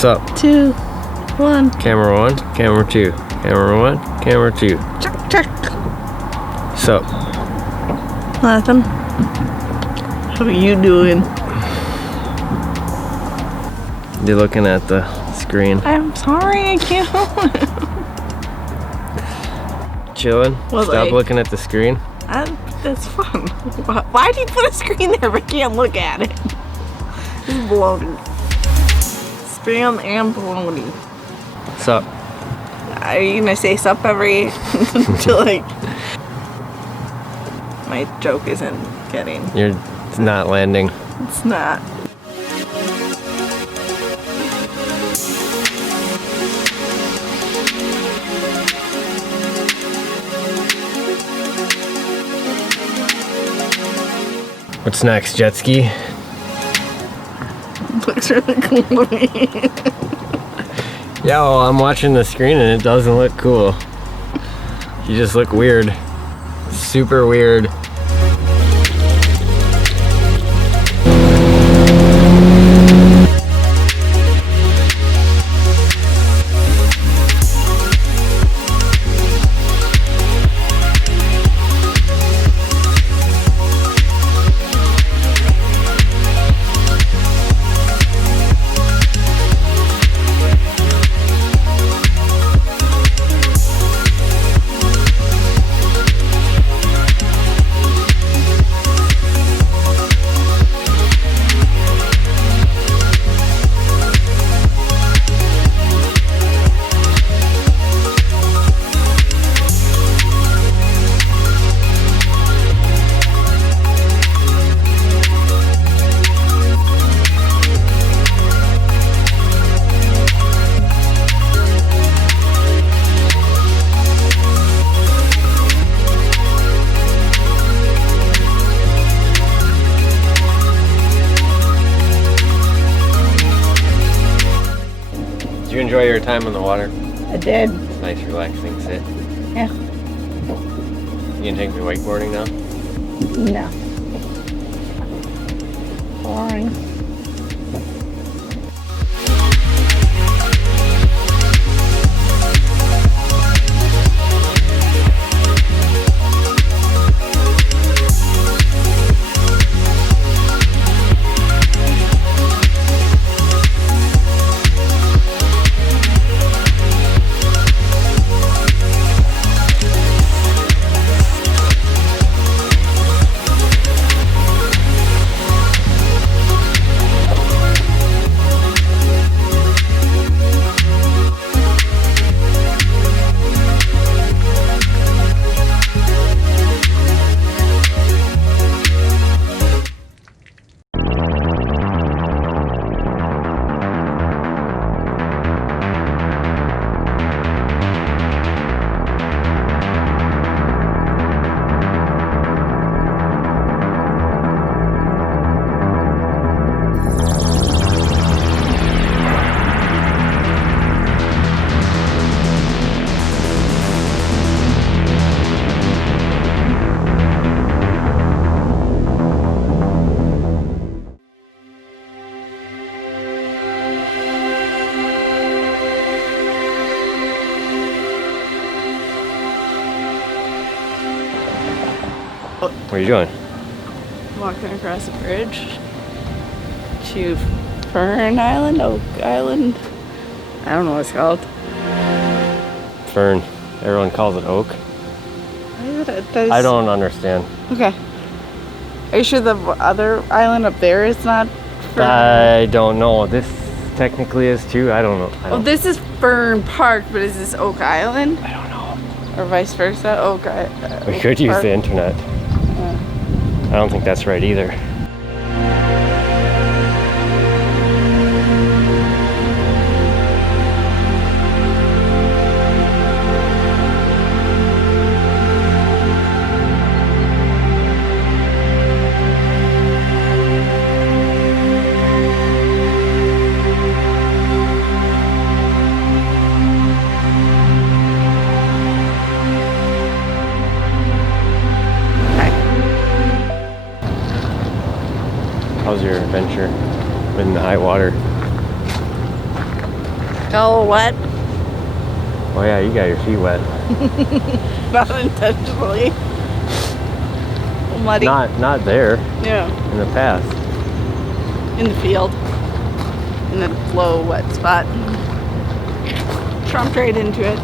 Sup? 2, 1. Camera 1, camera 2. Camera 1, camera 2. Check. Sup? Nothing. How are you doing? You're looking at the screen. I'm sorry, I can't help it. Chilling? Was Stop I? looking at the screen. That's fun. Why do you put a screen there if I can't look at it? It's baloney. Spam and baloney. Sup? Are you gonna say sup every until like my joke isn't getting? It's not landing. It's not. What's next? Jet ski? Looks really cool to me. Yeah, well, I'm watching the screen and it doesn't look cool. You just look weird. Super weird. Did you enjoy your time in the water? I did. Nice relaxing sit. Yeah. You can take me wakeboarding now? No. Boring. What are you doing? Walking across a bridge to Fern Island, Oak Island. I don't know what it's called. Fern. Everyone calls it oak. I don't understand. Okay. Are you sure the other island up there is not Fern? I don't know. This technically is too. I don't know. Well, this is Fern Park, but is this Oak Island? I don't know. Or vice versa? We could use the internet. I don't think that's right either. How's your adventure in the high water? Oh, what? Oh yeah, you got your feet wet. Not intentionally. Muddy. Not there. Yeah. In the path. In the field. In the low, wet spot. Trumped right into it.